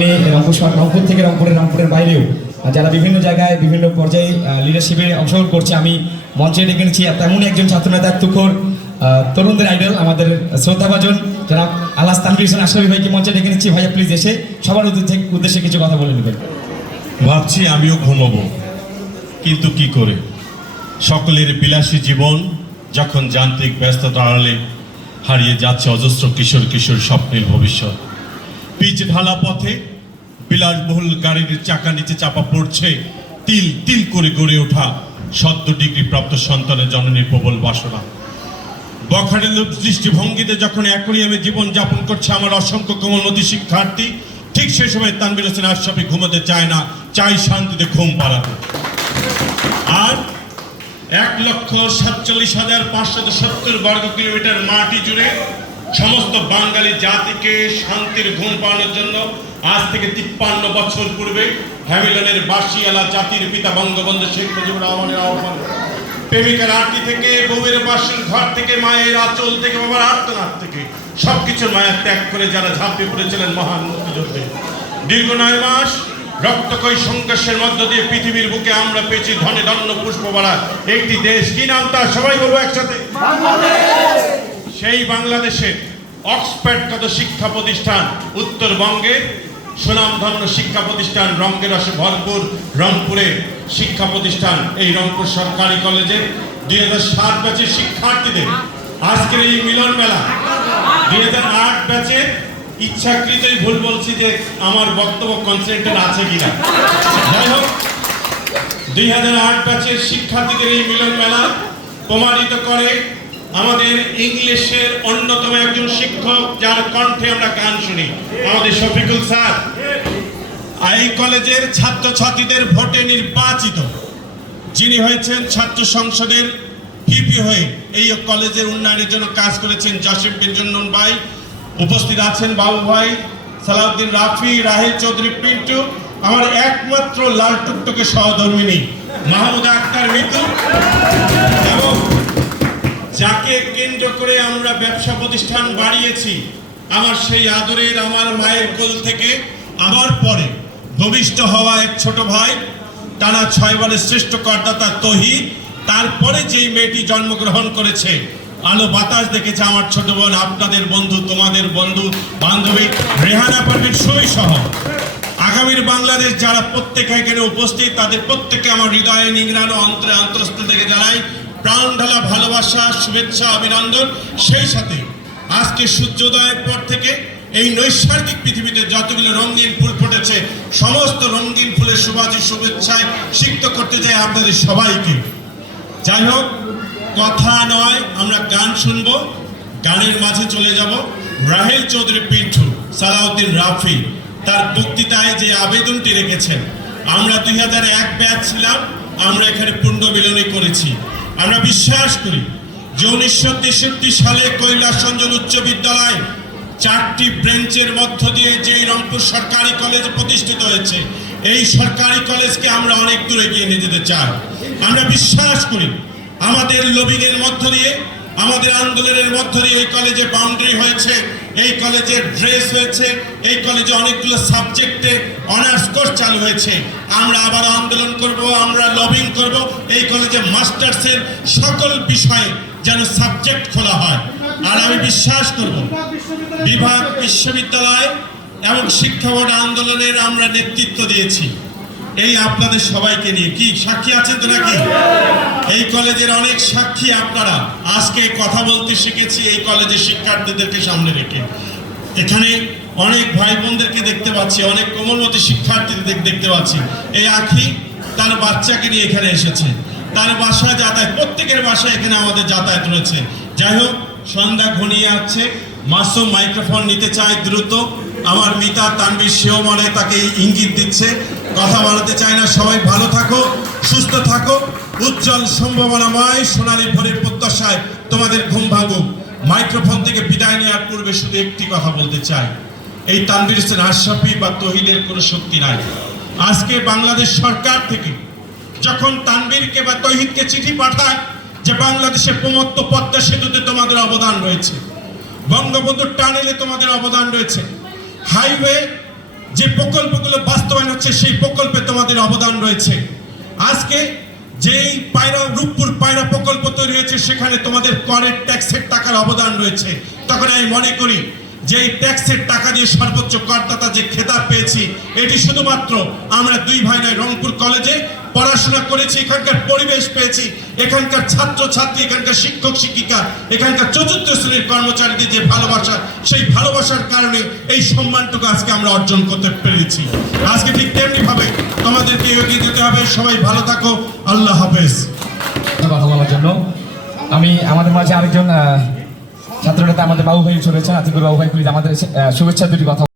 লাইনে রংপুর রংপুর থেকে রংপুরের রংপুরের বাইরেও যারা বিভিন্ন জায়গায় বিভিন্ন পর্যায়ে লিডারশিপে অংশগ্রহণ করছে, আমি মঞ্চে ডেকে নিচ্ছি তেমনই একজন ছাত্রনেতা তুখোর তরুণদের আইডল আমাদের শ্রদ্ধাভাজন যারা আল্লাহ তানবির হোসেন আশরাফি ভাইকে মঞ্চে ডেকে নিচ্ছি ভাইয়া প্লিজ এসে সবার উদ্দেশ্যে উদ্দেশ্যে কিছু কথা বলে নেবেন। ভাবছি আমিও ঘুমাবো, কিন্তু কি করে? সকলের বিলাসী জীবন যখন যান্ত্রিক ব্যস্ততা আড়ালে হারিয়ে যাচ্ছে অজস্র কিশোর কিশোর স্বপ্নের ভবিষ্যৎ। পিচ ঢালা পথে বিলাসবহুল গাড়ির চাকা নিচে চাপা পড়ছে। তিল তিল করে গড়ে ওঠা সদ্য ডিগ্রি প্রাপ্ত সন্তানের জননীর প্রবল বাসনা। বখাটের দৃষ্টিভঙ্গিতে যখন অ্যাকোরিয়ামে জীবন যাপন করছে আমার অসংখ্য কোমলমতি শিক্ষার্থী, ঠিক সেই সময় তানবির হোসেন আশরাফি ঘুমাতে চায় না চাই শান্তিতে ঘুম পাড়াতে। আর এক লক্ষ সাতচল্লিশ হাজার পাঁচশত সত্তর বর্গ কিলোমিটার মাটি জুড়ে সমস্ত বাঙালি জাতিকে শান্তির ঘুম পাওয়ানোর জন্য আজ থেকে তিপ্পান্ন বছর পূর্বে হ্যামিলনের বাসিয়ালা জাতির পিতা বঙ্গবন্ধু শেখ মুজিবুর রহমানের আহ্বান। প্রেমিকার আরতি থেকে, বউয়ের বাসন ঘর থেকে, মায়ের আঁচল থেকে, বাবার আর্তনাদ থেকে সবকিছুর মায়া ত্যাগ করে যারা ঝাঁপিয়ে পড়েছিলেন মহান মুক্তিযুদ্ধে। দীর্ঘ নয় মাস রক্তকয় সংঘর্ষের মধ্য দিয়ে পৃথিবীর বুকে আমরা পেয়েছি ধনে ধন্য পুষ্পবাড়া একটি দেশ। কি নাম তা সবাই বলব একসাথে। সেই বাংলাদেশে বাংলাদেশের অক্সফোর্ডগত শিক্ষা প্রতিষ্ঠান উত্তরবঙ্গে সুনামধন্য শিক্ষা প্রতিষ্ঠান রঙ্গের রসে ভরপুর রংপুরে শিক্ষা প্রতিষ্ঠান এই রংপুর সরকারি কলেজের দুই হাজার সাত ব্যাচের শিক্ষার্থীদের আজকের এই মিলন মেলা দুই হাজার আট ব্যাচের ইচ্ছাকৃতই ভুল বলছি যে আমার বক্তব্য কনসেন্টেড আছে কিনা। যাই হোক, দুই হাজার আট ব্যাচের শিক্ষার্থীদের এই মিলন মেলা প্রমাণিত করে আমাদের ইংলিশের অন্যতম একজন শিক্ষক, যার কণ্ঠে আমরা গান শুনি। আমাদের শফিকুল স্যার, এই কলেজের ছাত্রছাত্রীদের ভোটে নির্বাচিত, যিনি হয়েছেন ছাত্র সংসদের ভিপি হয়ে এই কলেজের উন্নয়নের জন্য কাজ করেছেন জসিম বিঞ্জনন ভাই, উপস্থিত আছেন বাবু ভাই, সালাউদ্দিন রাফি, রাহেল চৌধুরী, পিন্টু, আমার একমাত্র লাল টুকটুকে সহধর্মিনী, মাহমুদা আক্তার মিতু, এবং যাকে কেন্দ্র করে আমরা ব্যবসা প্রতিষ্ঠান বাড়িয়েছি, আমার সেই আদরের, আমার মায়ের কোল থেকে আমার পরে ভূমিষ্ঠ হওয়া এক ছোট ভাই, টানা ছয় বারের শ্রেষ্ঠ করদাতা তহি তারপরে যেই মেয়েটি জন্মগ্রহণ করেছে, আলো বাতাস দেখেছে আমার ছোট বোন, আপনাদের বন্ধু, তোমাদের বন্ধু, বান্ধবী, রেহানা পারভিন সই সহ আগামীর বাংলাদেশ যারা প্রত্যেকে এখানে উপস্থিত, তাদের প্রত্যেকে আমার হৃদয়ে নিংড়ানো অন্তরে অন্তরস্থ থেকে জানাই প্রাণ ঢালা ভালোবাসা, শুভেচ্ছা, অভিনন্দন। সেই সাথে আজকে সূর্যোদয়ের পর থেকে এই নৈসর্গিক পৃথিবীতে যতগুলো রঙিন ফুল ফুটেছে, সমস্ত রঙিন ফুলের সুবাচী শুভেচ্ছায় সিক্ত করতে চাই আপনাদের সবাইকে। যাই হোক, কথা নয়, আমরা গান শুনব, গানের মাঝে চলে যাব রাহেল চৌধুরী পিন্টু, সালাউদ্দিন রাফি। তার বক্তৃতায় যে আবেদনটি রেখেছেন, আমরা দুই হাজার এক ব্যাচ ছিলাম, আমরা এখানে পূর্ণ মিলনী করেছি। আমরা বিশ্বাস করি যে উনিশশো তেষট্টি সালে কৈলাসঞ্জন উচ্চ বিদ্যালয় চারটি ব্রেঞ্চের মধ্য দিয়ে যে রংপুর সরকারি কলেজ প্রতিষ্ঠিত হয়েছে, এই সরকারি কলেজকে আমরা অনেক দূরে এগিয়ে নিয়ে যেতে চাই। আমরা বিশ্বাস করি আমাদের লবিং এর মধ্য দিয়ে, আমাদের আন্দোলনের মধ্য দিয়ে এই কলেজে বাউন্ডারি হয়েছে, এই কলেজে ড্রেস হয়েছে, এই কলেজে অনেকগুলো সাবজেক্টে হয়েছে। আমরা আবার আন্দোলন করব, আমরা লবিং করব। এই কলেজে মাস্টার্সের সকল বিষয়ে যেন সাবজেক্ট খোলা হয়। আর আমি বিশ্বাস করব, বিভাগ বিশ্ববিদ্যালয় এবং শিক্ষা বোর্ড আন্দোলনের আমরা নেতৃত্ব দিয়েছি। এই আপনাদের সবাইকে নিয়ে। কি, সাক্ষী আছেন তো নাকি? এই কলেজের অনেক সাক্ষী আপনারা। আজকে কথা বলতে শিখেছি এই কলেজের শিক্ষার্থীদেরকে সামনে রেখে। এখানে অনেক ভাই বোনদেরকে দেখতে পাচ্ছি, অনেক কোমলমতি শিক্ষার্থীদের দেখতে পাচ্ছি। এই আখি তার বাচ্চাকে নিয়ে এখানে এসেছে। তার বাসায় যাতায়াত, প্রত্যেকের বাসায় এখানে আমাদের যাতায়াত রয়েছে। যাই হোক, সন্ধ্যা ঘনিয়ে আসছে। মাসুম মাইক্রোফোন নিতে চায় দ্রুত। আমার মিতা তানবির সেও মনে তাকে ইঙ্গিত দিচ্ছে। কথা বাড়াতে চায় না। সবাই ভালো থাকো, সুস্থ থাকো। উজ্জ্বল সম্ভাবনাময় সোনালী ভোরের প্রত্যাশায় তোমাদের ঘুম ভাঙুক। মাইক্রোফোন থেকে বিদায় নেওয়ার পূর্বে শুধু একটি কথা বলতে চাই। এই তানবির হোসেন আশরাফি বা তহিদের কোনো শক্তি নাই। আজকে বাংলাদেশ সরকার থেকে যখন তানবীরকে বা তহিদকে চিঠি পাঠায় যে বাংলাদেশের প্রমত্ত পদ্মা সেতুতে তোমাদের অবদান রয়েছে বঙ্গবন্ধুর টানেলে তোমাদের অবদান রয়েছে, হাইওয়ে যে প্রকল্পগুলো বাস্তবায়ন হচ্ছে সেই প্রকল্পে তোমাদের অবদান রয়েছে। আজকে যেই পায়রা, রূপপুর পায়রা প্রকল্প তৈরি হয়েছে, সেখানে তোমাদের করের ট্যাক্সের টাকার অবদান রয়েছে। তখন আমি মনে করি যে ট্যাক্সের টাকা দিয়ে সর্বোচ্চ করদাতা যে খেতাব পেয়েছি, এটি শুধুমাত্র আমরা দুই ভাই নয় রংপুর কলেজে পড়াশোনা করেছি, এখানকার পরিবেশ পেয়েছি, এখানকার ছাত্র ছাত্রী এখানকার শিক্ষক, শিক্ষিকা, এখানকার চতুর্থ শ্রেণির কর্মচারীদের যে ভালোবাসা, সেই ভালোবাসার কারণে এই সম্মানটুকু আজকে আমরা অর্জন করতে পেরেছি। আজকে ঠিক তেমনি ভাবে তোমাদেরকে এগিয়ে যেতে হবে, সবাই ভালো থাকো, আল্লাহ হাফেজ। কথা বলার জন্য। আমি, আমাদের মাঝে আরেকজন ছাত্রনেতা আমাদের বাবু ভাই চলেছেন আতিকুর বাবু ভাই আমাদের শুভেচ্ছা দুটি কথা